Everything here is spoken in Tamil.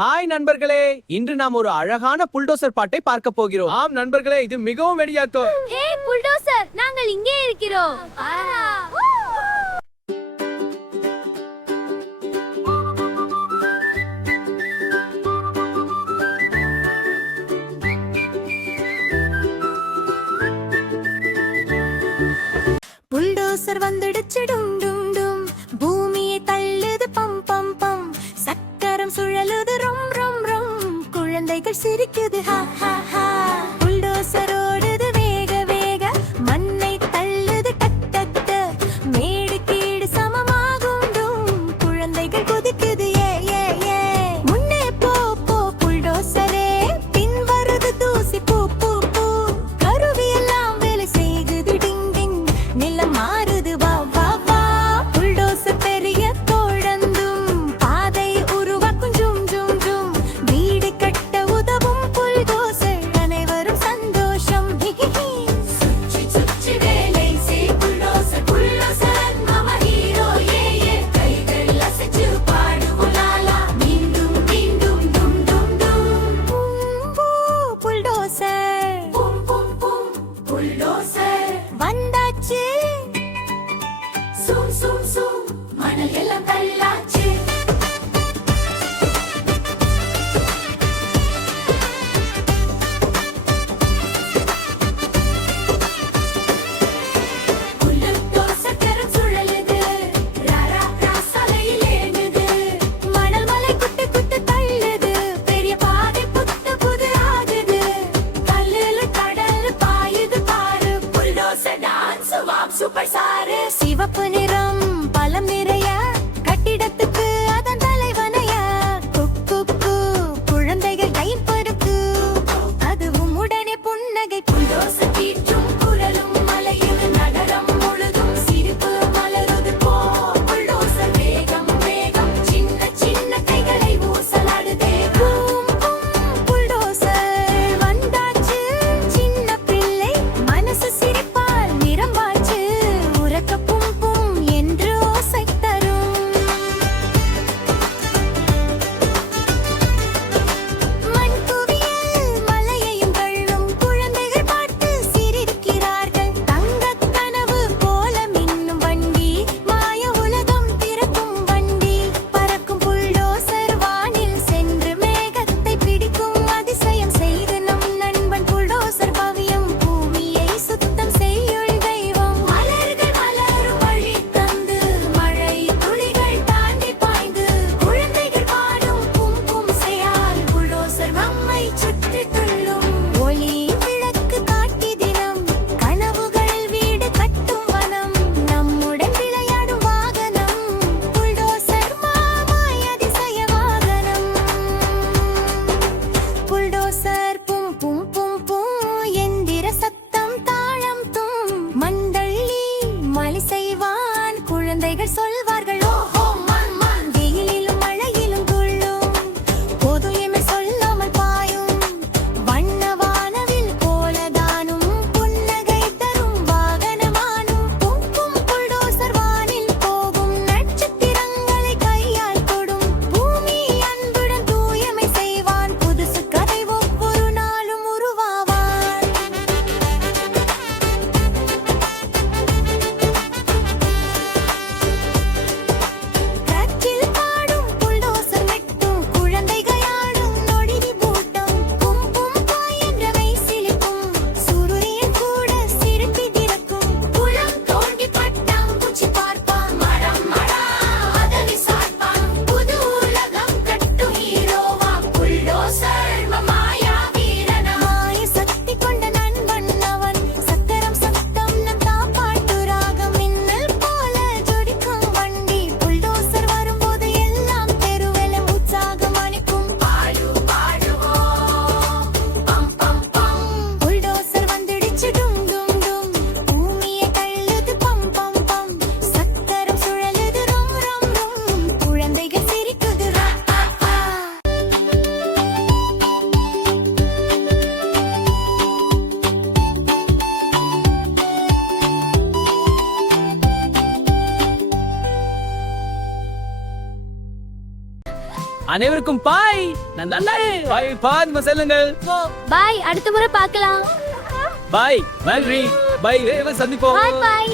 ஹாய் நண்பர்களே, இன்று நாம் ஒரு அழகான புல்டோசர் பாட்டை பார்க்க போகிறோம். ஆம் நண்பர்களே, இது மிகவும் வெடியாத்தோ. ஹே புல்டோசர், நாங்கள் இங்கே இருக்கிறோம். புல்டோசர் வந்துடுச்சு டும் டும் டும், பூமியை தள்ளுது பம் பம் பம், சக்கரம் சுழலுது ரொம் ரொம் ரொம், குழந்தைகள் சிரிக்குது ஹா ஹா ஹா. புல்டோசர் ஓடுது வேக வேக, மண்ணை தள்ளுது டக் டக் டக், மேடு கீடு சமமாகும் டும், குழந்தைகள் குதிக்குது ஏ ஏ ஏ. முன்னே போ போ புல்டோசரே, பின் வருது தூசி பூ பூ பூ, கருவி எல்லாம் வேலை செய்குது டிங் டிங், நிலம் மாறுது வா வா வா. புல்டோசர் பெரிய தோழந்தும், பாதை உருவாக்கும் ஜும் ஜும் ஜும், வீடு கட்ட உதவும் புல்டோசர், அனைவரும் சந்தோஷம். சுற்றி சுற்றி வேலை செய் புல்டோசர், புல்டோசர் மாமா ஹீரோ ஏ ஏ, கைகள் அசைச்சு பாடுவோம் லாலா, மீண்டும் மீண்டும் டும் டும் டும். Bulldozer boom boom boom, bulldozer வந்தாச்சு, சூம் சூம் சூம், மணல் எல்லாம் தள்ளாச்சு. புல்டோசர் கரம் சுழலுது, ரா ரா ரா சாலையில் ஏறுது, மணல் மலை குட்டு குட்டு தள்ளுது, பெரிய பாதை புத்து புது ஆகுது, கல்லுல கடல் பாயுது பாரு, புல்டோசர் டான்ஸ் வாம் சூப்பர் சாரு. சிவப்பு நிறம் பழம் நிறைய, கட்டிடத்துக்கு அதன் தலைவனைய, குக்கு கு, குழந்தைகள் கை பருக்கு, அதுவும் உடனே புன்னகை. புல்டோசர் தீற்றும் குரலும் மலையில் நகரம் முழுதும் சிரிப்பு மலருது போ, புல்டோசர் வேகம் வேகம், சின்ன சின்ன கைகளை ஊசலாடுதே. பூம் பூம் புல்டோசர் வந்தாச்சு, சின்ன பிள்ளை மனசு சிரிப்பால் நிரம்பாச்சு, உரக்க பும் பும் என்று ஓசை தரும். மண் குவியல் மலையையும் தள்ளும், குழந்தைகள் பார்த்து சிரிக்கிறார்கள், தங்கக் கனவு போல மின்னும் வண்டி, மாய உலகம் திறக்கும் வண்டி, பறக்கும் புல்டோசர் வானில் சென்று மேகத்தை பிடிக்கும், அதிசயம் செய்து நம் நண்பன் புல்டோசர் பவியம், பூமியை சுத்தம் செய்யுள் தெய்வம். மலர்கள் மலரும் வழி தந்து, மழை துளிகள் தாண்டி பாய்ந்து, குழந்தைகள் பாடும் கும் கும் செயல், புல்டோசர் நம்மை சுற்றி துள்ளும். ஒளி விளக்கு காட்டி தினம், கனவுகள் வீடு கட்டும் வனம், நம்முடன் விளையாடும் வாகனம், புல்டோசர் மாமாய் அதிசய வாகனம். புல்டோசர் பும் பும் பும் பும், எந்திர சத்தம் தாளம் தும், மண்டள்ளி மலை செய்வான், குழந்தைகள் சொல்வார்கள் ஓஹோ மன் மன், வெயிலிலும் மழையிலும் துள்ளும், போதும் எமை சொல்லாமல் பாயும், வண்ண வானவில் போலதானும், புன்னகை தரும் வாகனமானும், பும் பும் புல்டோசர் வானில் போகும், நட்சத்திரங்களை கையால் தொடும், பூமி அன்புடன் தூயமை செய்வான், புதுசு கதை ஒவ்வொரு நாளும் உருவாவான். அனைவருக்கும் பாய். நான் நல்லா பாய் பாய் செல்லுங்கள். பாய், அடுத்த முறை பார்க்கலாம். பாய் நன்றி. பாய் சந்திப்போம். பாய் பாய்.